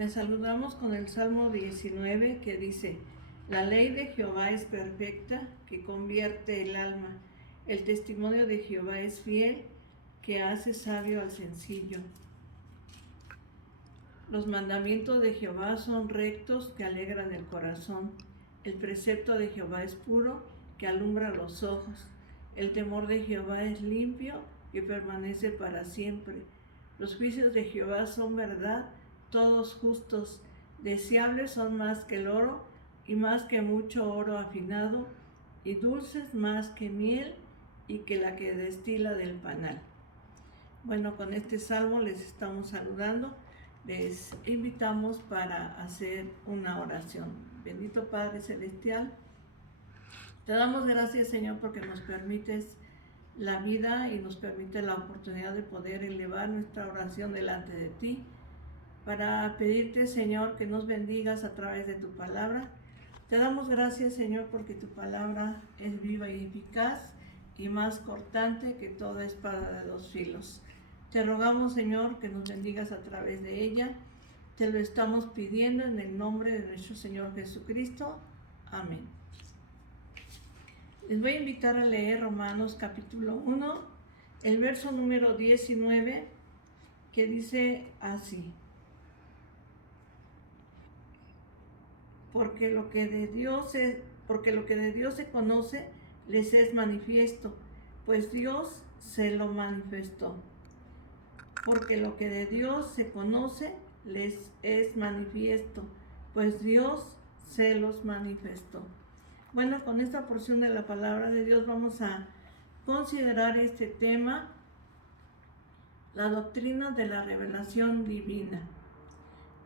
Les saludamos con el Salmo 19 que dice: La ley de Jehová es perfecta, que convierte el alma. El testimonio de Jehová es fiel, que hace sabio al sencillo. Los mandamientos de Jehová son rectos, que alegran el corazón. El precepto de Jehová es puro, que alumbra los ojos. El temor de Jehová es limpio, que permanece para siempre. Los juicios de Jehová son verdad, todos justos. Deseables son más que el oro, y más que mucho oro afinado, y dulces más que miel, y que la que destila del panal. Bueno, con este salmo les estamos saludando. Les invitamos para hacer una oración. Bendito Padre Celestial, te damos gracias, Señor, porque nos permites la vida y nos permite la oportunidad de poder elevar nuestra oración delante de ti, para pedirte, Señor, que nos bendigas a través de tu palabra. Te damos gracias, Señor, porque tu palabra es viva y eficaz y más cortante que toda espada de dos filos. Te rogamos, Señor, que nos bendigas a través de ella. Te lo estamos pidiendo en el nombre de nuestro Señor Jesucristo. Amén. Les voy a invitar a leer Romanos capítulo 1, el verso número 19, que dice así: Porque lo que de Dios se conoce les es manifiesto, pues Dios se lo manifestó. Porque lo que de Dios se conoce les es manifiesto, pues Dios se los manifestó. Bueno, con esta porción de la palabra de Dios vamos a considerar este tema: la doctrina de la revelación divina.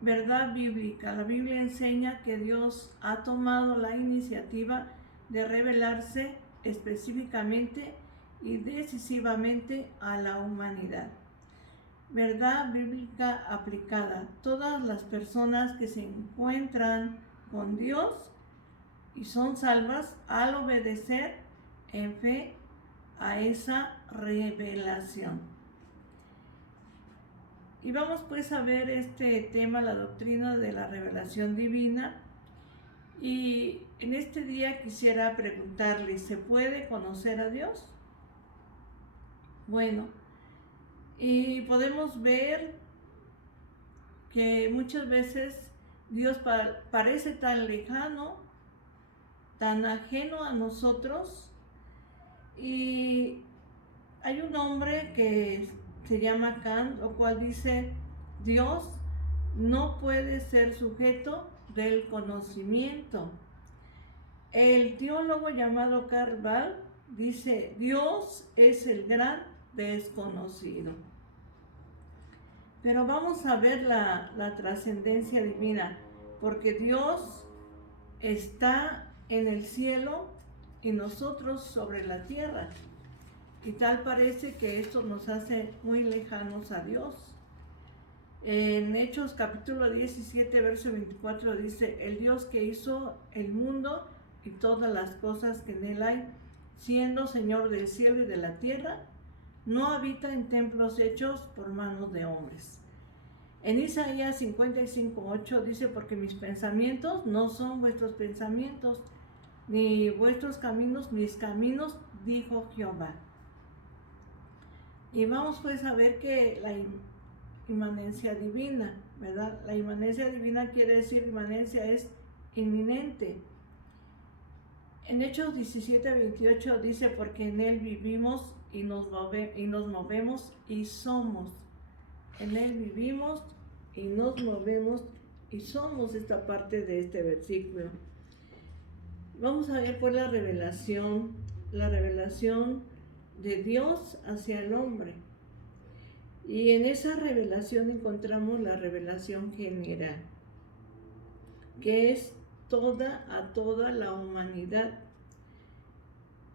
Verdad bíblica. La Biblia enseña que Dios ha tomado la iniciativa de revelarse específicamente y decisivamente a la humanidad. Verdad bíblica aplicada. Todas las personas que se encuentran con Dios y son salvas al obedecer en fe a esa revelación. Y vamos pues a ver este tema, la doctrina de la revelación divina. Y en este día quisiera preguntarle: ¿se puede conocer a Dios? Bueno, y podemos ver que muchas veces Dios parece tan lejano, tan ajeno a nosotros. Y hay un hombre que se llama Kant, lo cual dice: Dios no puede ser sujeto del conocimiento. El teólogo llamado Karl Barth dice: Dios es el gran desconocido. Pero vamos a ver la trascendencia divina, porque Dios está en el cielo y nosotros sobre la tierra. Y tal parece que esto nos hace muy lejanos a Dios. En Hechos capítulo 17, verso 24 dice: El Dios que hizo el mundo y todas las cosas que en él hay, siendo Señor del cielo y de la tierra, no habita en templos hechos por manos de hombres. En Isaías 55:8 dice: Porque mis pensamientos no son vuestros pensamientos, ni vuestros caminos mis caminos, dijo Jehová. Y vamos pues a ver que la inmanencia divina, ¿verdad? La inmanencia divina quiere decir, inmanencia es inminente. En Hechos 17:28 dice: Porque en él vivimos y nos movemos y somos. En él vivimos y nos movemos y somos, esta parte de este versículo. Vamos a ver pues la revelación de Dios hacia el hombre. Y en esa revelación encontramos la revelación general, que es a toda la humanidad.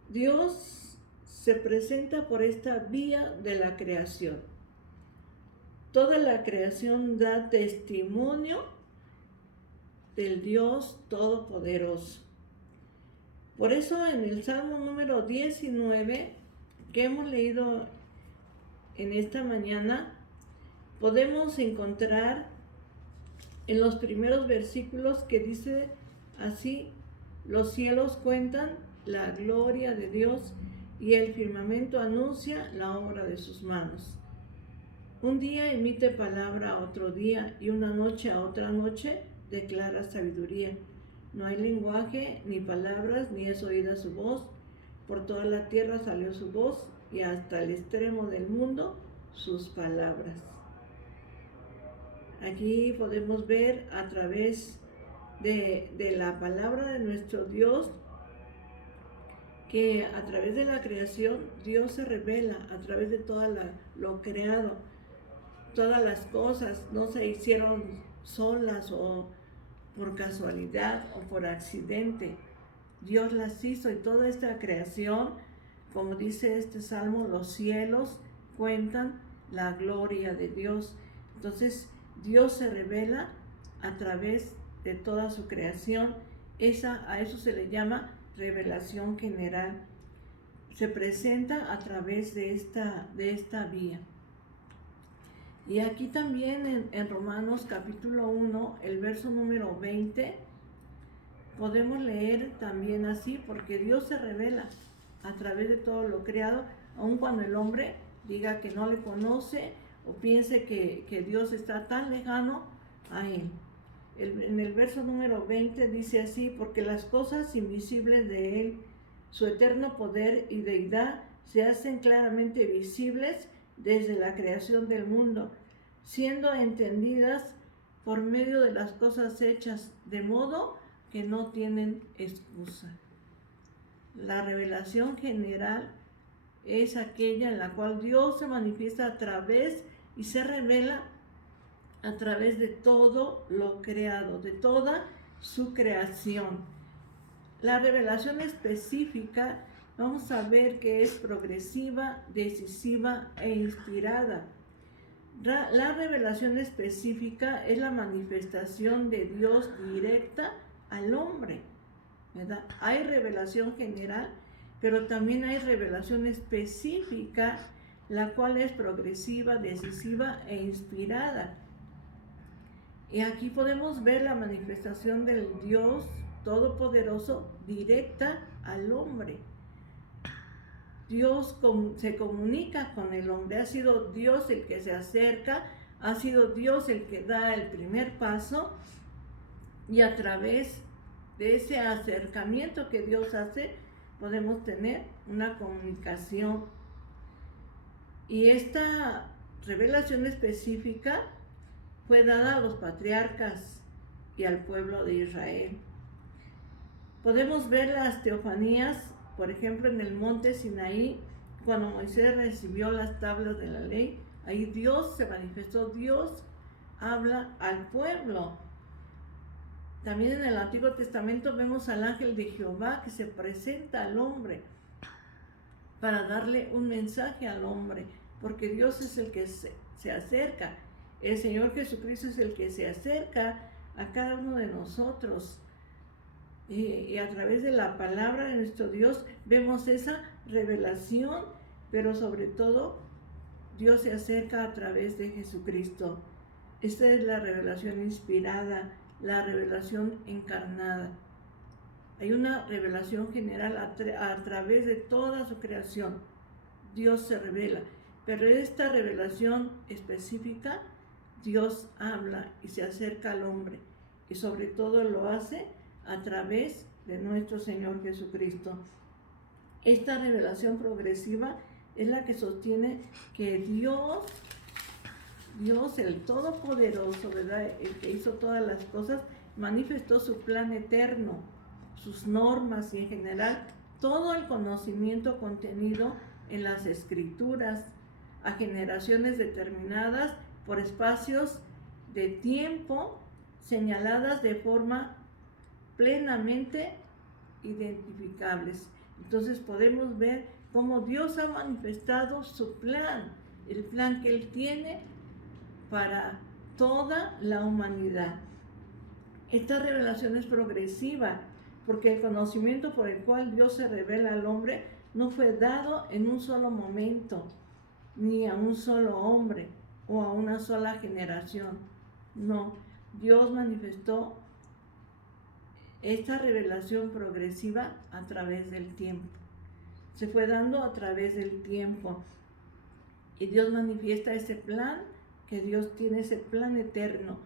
Dios se presenta por esta vía de la creación. Toda la creación da testimonio del Dios Todopoderoso. Por eso en el Salmo número 19 que hemos leído en esta mañana, podemos encontrar en los primeros versículos que dice así: los cielos cuentan la gloria de Dios y el firmamento anuncia la obra de sus manos. Un día emite palabra a otro día y una noche a otra noche declara sabiduría. No hay lenguaje, ni palabras, ni es oída su voz. Por toda la tierra salió su voz y hasta el extremo del mundo sus palabras. Aquí podemos ver a través de la palabra de nuestro Dios que a través de la creación Dios se revela a través de todo lo creado. Todas las cosas no se hicieron solas o por casualidad o por accidente. Dios las hizo, y toda esta creación, como dice este salmo, los cielos cuentan la gloria de Dios. Entonces Dios se revela a través de toda su creación. A eso se le llama revelación general. Se presenta a través de esta vía. Y aquí también en Romanos capítulo 1, el verso número 20, podemos leer también así: porque Dios se revela a través de todo lo creado, aun cuando el hombre diga que no le conoce o piense que Dios está tan lejano a él. En el verso número 20 dice así: porque las cosas invisibles de él, su eterno poder y deidad, se hacen claramente visibles desde la creación del mundo, siendo entendidas por medio de las cosas hechas, de modo que no tienen excusa. La revelación general es aquella en la cual Dios se manifiesta a través y se revela a través de todo lo creado, de toda su creación. La revelación específica, vamos a ver que es progresiva, decisiva e inspirada. La revelación específica es la manifestación de Dios directa al hombre, ¿verdad? Hay revelación general, pero también hay revelación específica, la cual es progresiva, decisiva e inspirada. Y aquí podemos ver la manifestación del Dios Todopoderoso directa al hombre. Dios se comunica con el hombre. Ha sido Dios el que se acerca, ha sido Dios el que da el primer paso, y a través de ese acercamiento que Dios hace, podemos tener una comunicación. Y esta revelación específica fue dada a los patriarcas y al pueblo de Israel. Podemos ver las teofanías, por ejemplo, en el monte Sinaí, cuando Moisés recibió las tablas de la ley. Ahí Dios se manifestó, Dios habla al pueblo. También en el Antiguo Testamento vemos al ángel de Jehová que se presenta al hombre para darle un mensaje al hombre, porque Dios es el que se acerca. El Señor Jesucristo es el que se acerca a cada uno de nosotros. Y a través de la palabra de nuestro Dios vemos esa revelación, pero sobre todo Dios se acerca a través de Jesucristo. Esta es la revelación inspirada, la revelación encarnada. Hay una revelación general a través de toda su creación. Dios se revela, pero esta revelación específica, Dios habla y se acerca al hombre, y sobre todo lo hace a través de nuestro Señor Jesucristo. Esta revelación progresiva es la que sostiene que Dios el Todopoderoso, ¿verdad?, el que hizo todas las cosas, manifestó su plan eterno, sus normas y en general todo el conocimiento contenido en las Escrituras a generaciones determinadas por espacios de tiempo señaladas de forma plenamente identificables. Entonces podemos ver cómo Dios ha manifestado su plan, el plan que Él tiene para toda la humanidad. Esta revelación es progresiva, porque el conocimiento por el cual Dios se revela al hombre no fue dado en un solo momento, ni a un solo hombre o a una sola generación. No, Dios manifestó esta revelación progresiva a través del tiempo. Se fue dando a través del tiempo. Y Dios manifiesta ese plan, que Dios tiene ese plan eterno,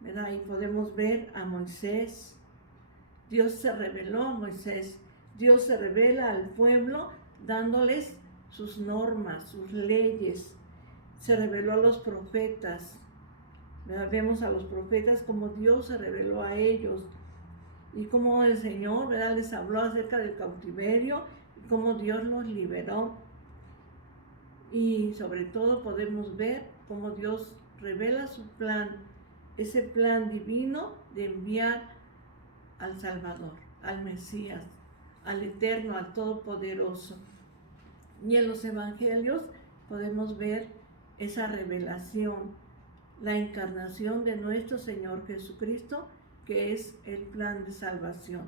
¿verdad? Y podemos ver a Moisés. Dios se reveló a Moisés. Dios se revela al pueblo dándoles sus normas, sus leyes. Se reveló a los profetas. ¿Verdad? Vemos a los profetas como Dios se reveló a ellos. Y como el Señor, ¿verdad?, les habló acerca del cautiverio y cómo Dios los liberó. Y sobre todo podemos ver cómo Dios revela su plan, ese plan divino de enviar al Salvador, al Mesías, al Eterno, al Todopoderoso. Y en los Evangelios podemos ver esa revelación, la encarnación de nuestro Señor Jesucristo, que es el plan de salvación.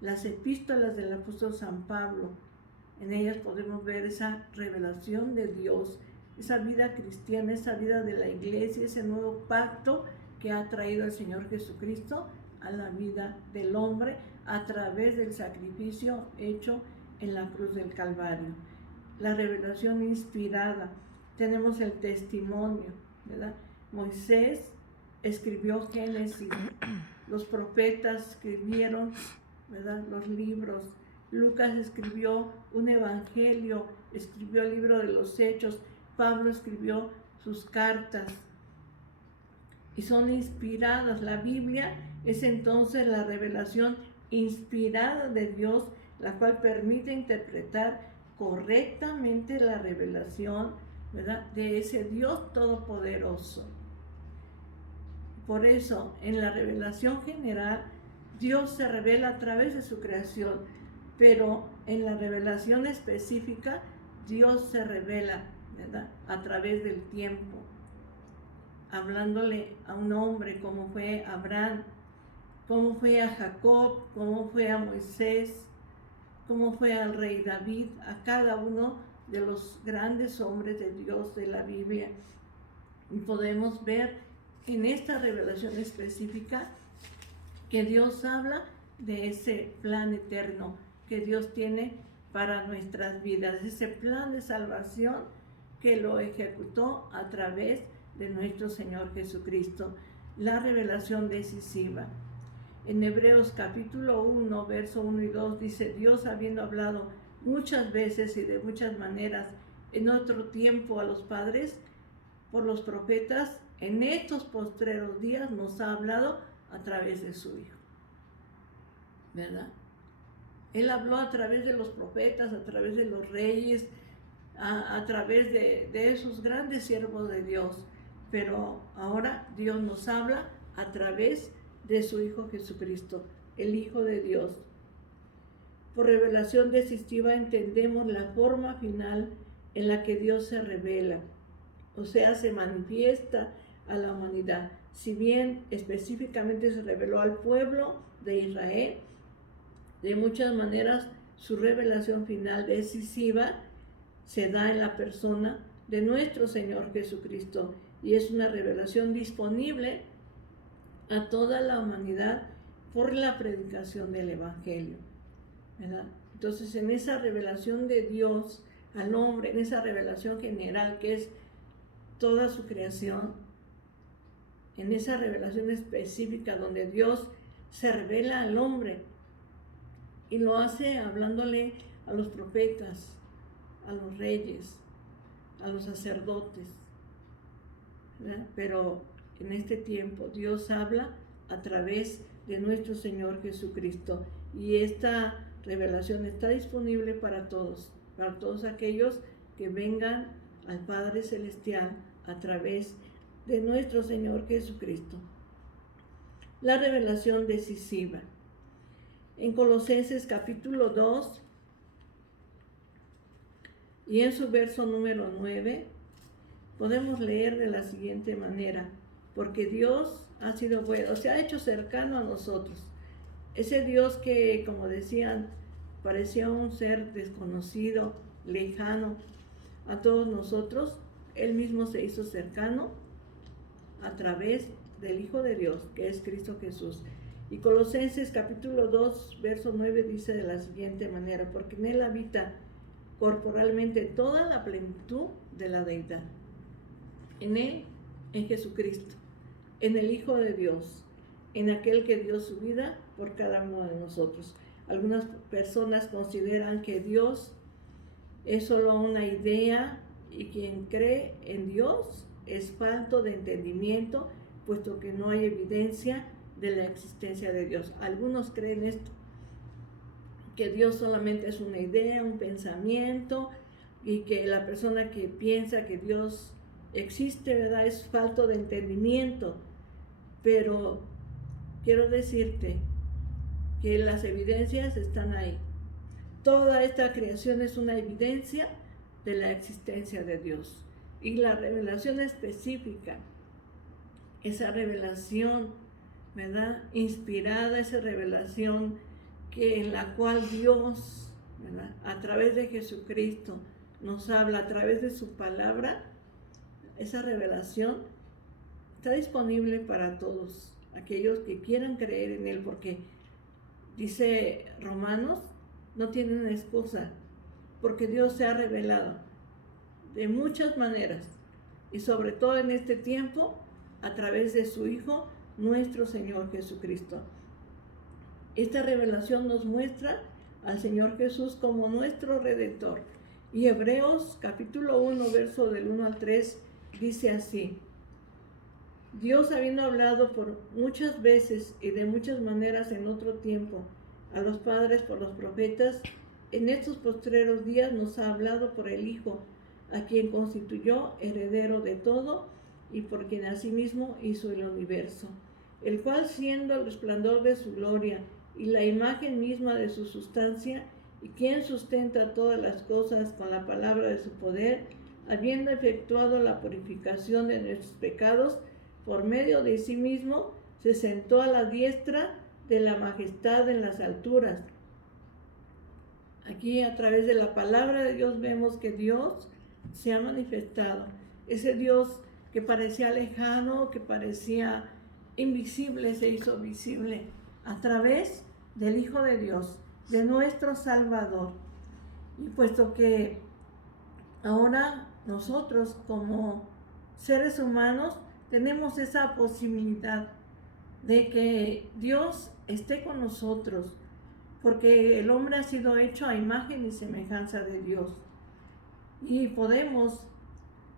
Las epístolas del apóstol San Pablo, en ellas podemos ver esa revelación de Dios, esa vida cristiana, esa vida de la iglesia, ese nuevo pacto que ha traído el Señor Jesucristo a la vida del hombre a través del sacrificio hecho en la cruz del Calvario. La revelación inspirada, tenemos el testimonio, ¿verdad? Moisés escribió Génesis, los profetas escribieron, ¿verdad?, los libros. Lucas escribió un evangelio, escribió el libro de los Hechos. Pablo escribió sus cartas y son inspiradas. La Biblia es entonces la revelación inspirada de Dios, la cual permite interpretar correctamente la revelación, ¿verdad?, de ese Dios todopoderoso. Por eso, en la revelación general, Dios se revela a través de su creación, pero en la revelación específica, Dios se revela, ¿verdad?, a través del tiempo, hablándole a un hombre como fue Abraham, como fue a Jacob, como fue a Moisés, como fue al rey David, a cada uno de los grandes hombres de Dios de la Biblia. Y podemos ver en esta revelación específica que Dios habla de ese plan eterno que Dios tiene para nuestras vidas, ese plan de salvación que lo ejecutó a través de nuestro Señor Jesucristo, la revelación decisiva. En Hebreos capítulo 1, verso 1 y 2 dice: Dios, habiendo hablado muchas veces y de muchas maneras en otro tiempo a los padres por los profetas, en estos postreros días nos ha hablado a través de su Hijo, ¿verdad? Él habló a través de los profetas, a través de los reyes, a través de esos grandes siervos de Dios, pero ahora Dios nos habla a través de su Hijo Jesucristo, el Hijo de Dios. Por revelación decisiva entendemos la forma final en la que Dios se revela, o sea, se manifiesta a la humanidad. Si bien específicamente se reveló al pueblo de Israel, de muchas maneras su revelación final decisiva se da en la persona de nuestro Señor Jesucristo, y es una revelación disponible a toda la humanidad por la predicación del Evangelio, ¿verdad? Entonces, en esa revelación de Dios al hombre, en esa revelación general que es toda su creación, en esa revelación específica donde Dios se revela al hombre y lo hace hablándole a los profetas, a los reyes, a los sacerdotes, ¿verdad? Pero en este tiempo Dios habla a través de nuestro Señor Jesucristo, y esta revelación está disponible para todos aquellos que vengan al Padre Celestial a través de nuestro Señor Jesucristo. La revelación decisiva. En Colosenses capítulo 2 y en su verso número 9 podemos leer de la siguiente manera: porque Dios ha sido bueno, se ha hecho cercano a nosotros. Ese Dios que, como decían, parecía un ser desconocido, lejano a todos nosotros, Él mismo se hizo cercano a través del Hijo de Dios, que es Cristo Jesús. Y Colosenses capítulo 2, verso 9 dice de la siguiente manera: porque en Él habita corporalmente toda la plenitud de la deidad. En Él, en Jesucristo, en el Hijo de Dios, en aquel que dio su vida por cada uno de nosotros. Algunas personas consideran que Dios es solo una idea, y quien cree en Dios es falto de entendimiento, puesto que no hay evidencia de la existencia de Dios. Algunos creen esto, que Dios solamente es una idea, un pensamiento, y que la persona que piensa que Dios existe, ¿verdad?, es falto de entendimiento. Pero quiero decirte que las evidencias están ahí. Toda esta creación es una evidencia de la existencia de Dios. Y la revelación específica, esa revelación, ¿verdad?, inspirada, esa revelación en la cual Dios, ¿verdad?, a través de Jesucristo nos habla, a través de su palabra, esa revelación está disponible para todos aquellos que quieran creer en Él, porque dice Romanos, no tienen excusa, porque Dios se ha revelado de muchas maneras, y sobre todo en este tiempo, a través de su Hijo, nuestro Señor Jesucristo. Esta revelación nos muestra al Señor Jesús como nuestro Redentor. Y Hebreos capítulo 1, verso del 1 al 3, dice así: Dios, habiendo hablado por muchas veces y de muchas maneras en otro tiempo a los padres por los profetas, en estos postreros días nos ha hablado por el Hijo, a quien constituyó heredero de todo y por quien asimismo hizo el universo, el cual, siendo el resplandor de su gloria y la imagen misma de su sustancia, y quien sustenta todas las cosas con la palabra de su poder, habiendo efectuado la purificación de nuestros pecados, por medio de sí mismo, se sentó a la diestra de la majestad en las alturas. Aquí, a través de la palabra de Dios, vemos que Dios se ha manifestado. Ese Dios que parecía lejano, que parecía invisible, se hizo visible a través del Hijo de Dios, de nuestro Salvador. Y puesto que ahora nosotros, como seres humanos, tenemos esa posibilidad de que Dios esté con nosotros, porque el hombre ha sido hecho a imagen y semejanza de Dios. Y podemos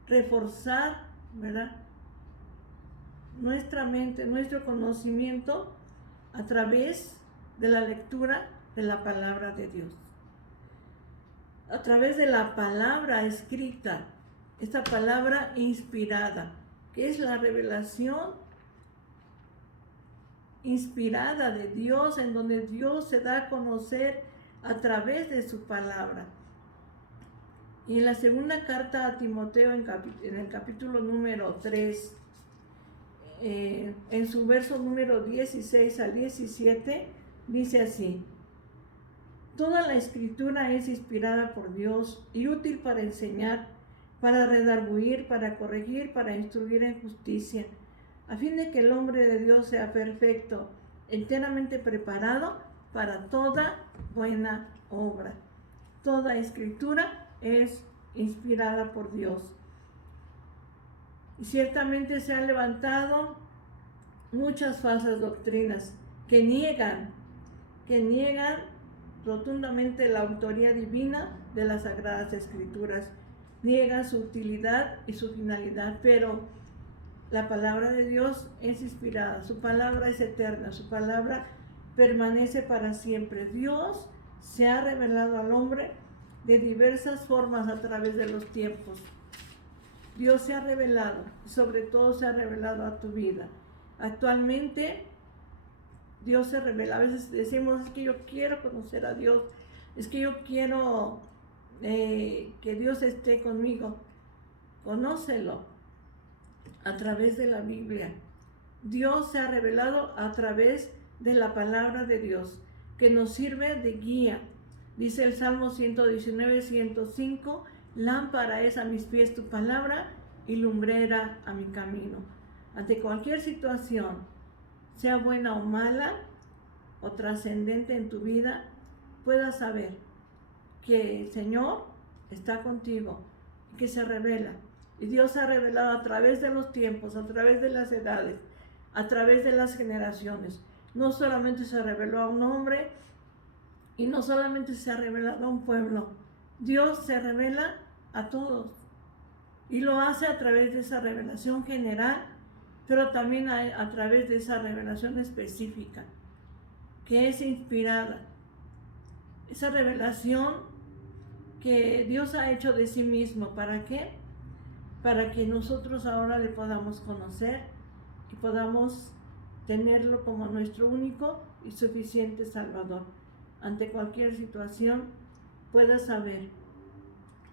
reforzar, ¿verdad?, nuestra mente, nuestro conocimiento a través de la lectura de la palabra de Dios. A través de la palabra escrita, esta palabra inspirada, que es la revelación inspirada de Dios, en donde Dios se da a conocer a través de su palabra. Y en la segunda carta a Timoteo, en el capítulo número 3, en su verso número 16 al 17, dice así: toda la escritura es inspirada por Dios y útil para enseñar, para redarguir, para corregir, para instruir en justicia, a fin de que el hombre de Dios sea perfecto, enteramente preparado para toda buena obra. Toda escritura es inspirada por Dios. Y ciertamente se han levantado muchas falsas doctrinas que niegan rotundamente la autoría divina de las Sagradas Escrituras, niegan su utilidad y su finalidad, pero la palabra de Dios es inspirada, su palabra es eterna, su palabra permanece para siempre. Dios se ha revelado al hombre de diversas formas a través de los tiempos. Dios se ha revelado, sobre todo se ha revelado a tu vida. Actualmente Dios se revela. A veces decimos, es que yo quiero conocer a Dios, es que yo quiero que Dios esté conmigo. Conócelo a través de la Biblia. Dios se ha revelado a través de la palabra de Dios, que nos sirve de guía. Dice el Salmo 119, 105, lámpara es a mis pies tu palabra y lumbrera a mi camino. ante cualquier situación, sea buena o mala o trascendente en tu vida, puedas saber que el Señor está contigo y que se revela. Y Dios se ha revelado a través de los tiempos, a través de las edades, a través de las generaciones. No solamente se reveló a un hombre y no solamente se ha revelado a un pueblo. Dios se revela a todos y lo hace a través de esa revelación general, pero también a través de esa revelación específica que es inspirada. Esa revelación que Dios ha hecho de sí mismo. ¿Para qué? Para que nosotros ahora le podamos conocer y podamos tenerlo como nuestro único y suficiente Salvador. Ante cualquier situación, puedas saber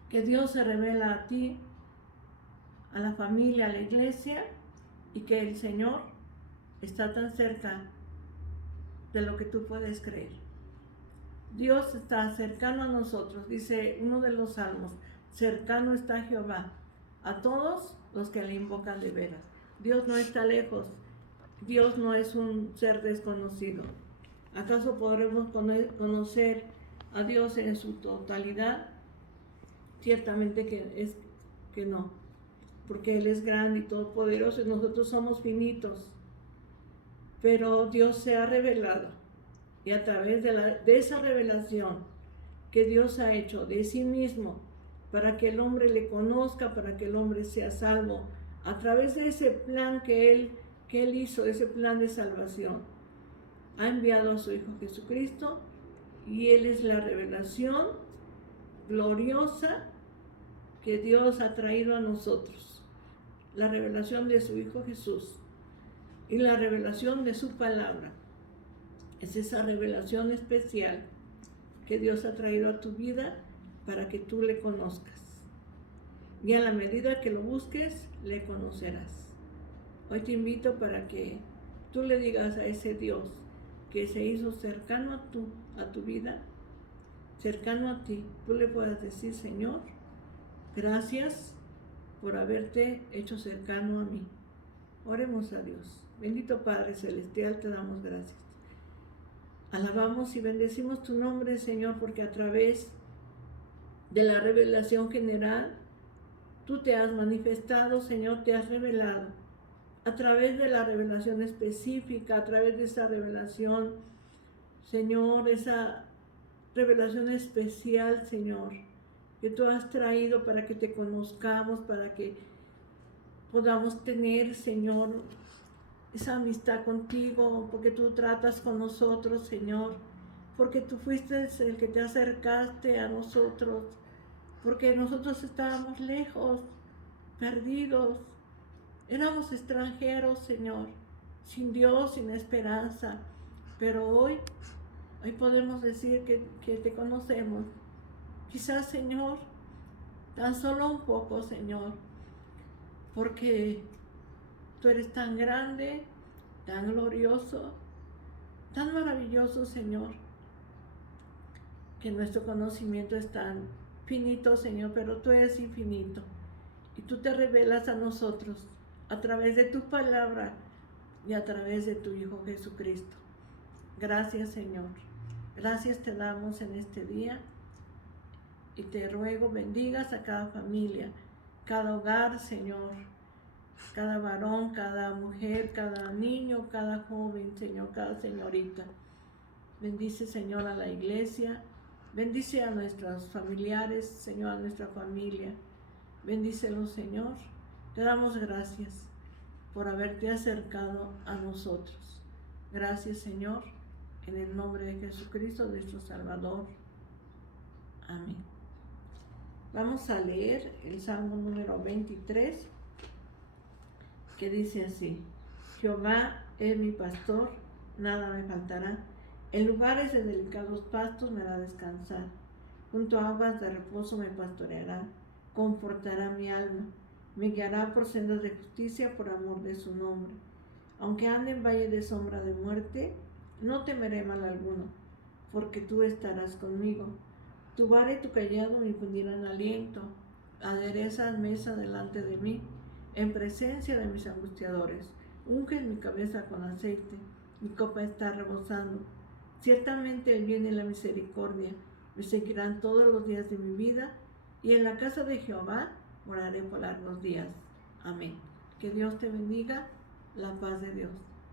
que Dios se revela a ti, a la familia, a la iglesia, y que el Señor está tan cerca de lo que tú puedes creer. Dios está cercano a nosotros, dice uno de los salmos: cercano está Jehová a todos los que le invocan de veras. Dios no está lejos, Dios no es un ser desconocido. ¿Acaso podremos conocer a Dios en su totalidad? Ciertamente que no, porque Él es grande y todopoderoso y nosotros somos finitos. Pero Dios se ha revelado, y a través de esa revelación que Dios ha hecho de sí mismo, para que el hombre le conozca, para que el hombre sea salvo, a través de ese plan que Él hizo, ese plan de salvación, ha enviado a su Hijo Jesucristo, y Él es la revelación gloriosa que Dios ha traído a nosotros, la revelación de su Hijo Jesús y la revelación de su palabra. Es esa revelación especial que Dios ha traído a tu vida para que tú le conozcas. Y a la medida que lo busques, le conocerás. Hoy te invito para que tú le digas a ese Dios que se hizo cercano a tu vida, cercano a ti, tú le puedas decir: Señor, gracias por haberte hecho cercano a mí. Oremos a Dios. Bendito Padre Celestial, te damos gracias. Alabamos y bendecimos tu nombre, Señor, porque a través de la revelación general, tú te has manifestado, Señor, te has revelado. A través de la revelación específica, a través de esa revelación, Señor, esa revelación especial, Señor, que tú has traído para que te conozcamos, para que podamos tener, Señor, esa amistad contigo, porque tú tratas con nosotros, Señor, porque tú fuiste el que te acercaste a nosotros, porque nosotros estábamos lejos, perdidos, éramos extranjeros, Señor, sin Dios, sin esperanza, pero hoy podemos decir que te conocemos. Quizás, Señor, tan solo un poco, Señor, porque tú eres tan grande, tan glorioso, tan maravilloso, Señor, que nuestro conocimiento es tan finito, Señor, pero tú eres infinito. Y tú te revelas a nosotros a través de tu palabra y a través de tu Hijo Jesucristo. Gracias, Señor. Gracias te damos en este día. Y te ruego bendigas a cada familia, cada hogar, Señor, cada varón, cada mujer, cada niño, cada joven, Señor, cada señorita. Bendice, Señor, a la iglesia, bendice a nuestros familiares, Señor, a nuestra familia. Bendícelos, Señor. Te damos gracias por haberte acercado a nosotros. Gracias, Señor, en el nombre de Jesucristo, nuestro Salvador. Amén. Vamos a leer el Salmo número 23, que dice así: Jehová es mi pastor, nada me faltará. En lugares de delicados pastos me hará descansar. Junto a aguas de reposo me pastoreará, confortará mi alma. Me guiará por sendas de justicia por amor de su nombre. Aunque ande en valle de sombra de muerte, no temeré mal alguno, porque tú estarás conmigo. Tu vara y tu cayado me infundirán aliento. Aderezas mesa delante de mí, en presencia de mis angustiadores. Unge mi cabeza con aceite, mi copa está rebosando. Ciertamente el bien y la misericordia me seguirán todos los días de mi vida, y en la casa de Jehová moraré por largos días. Amén. Que Dios te bendiga, la paz de Dios.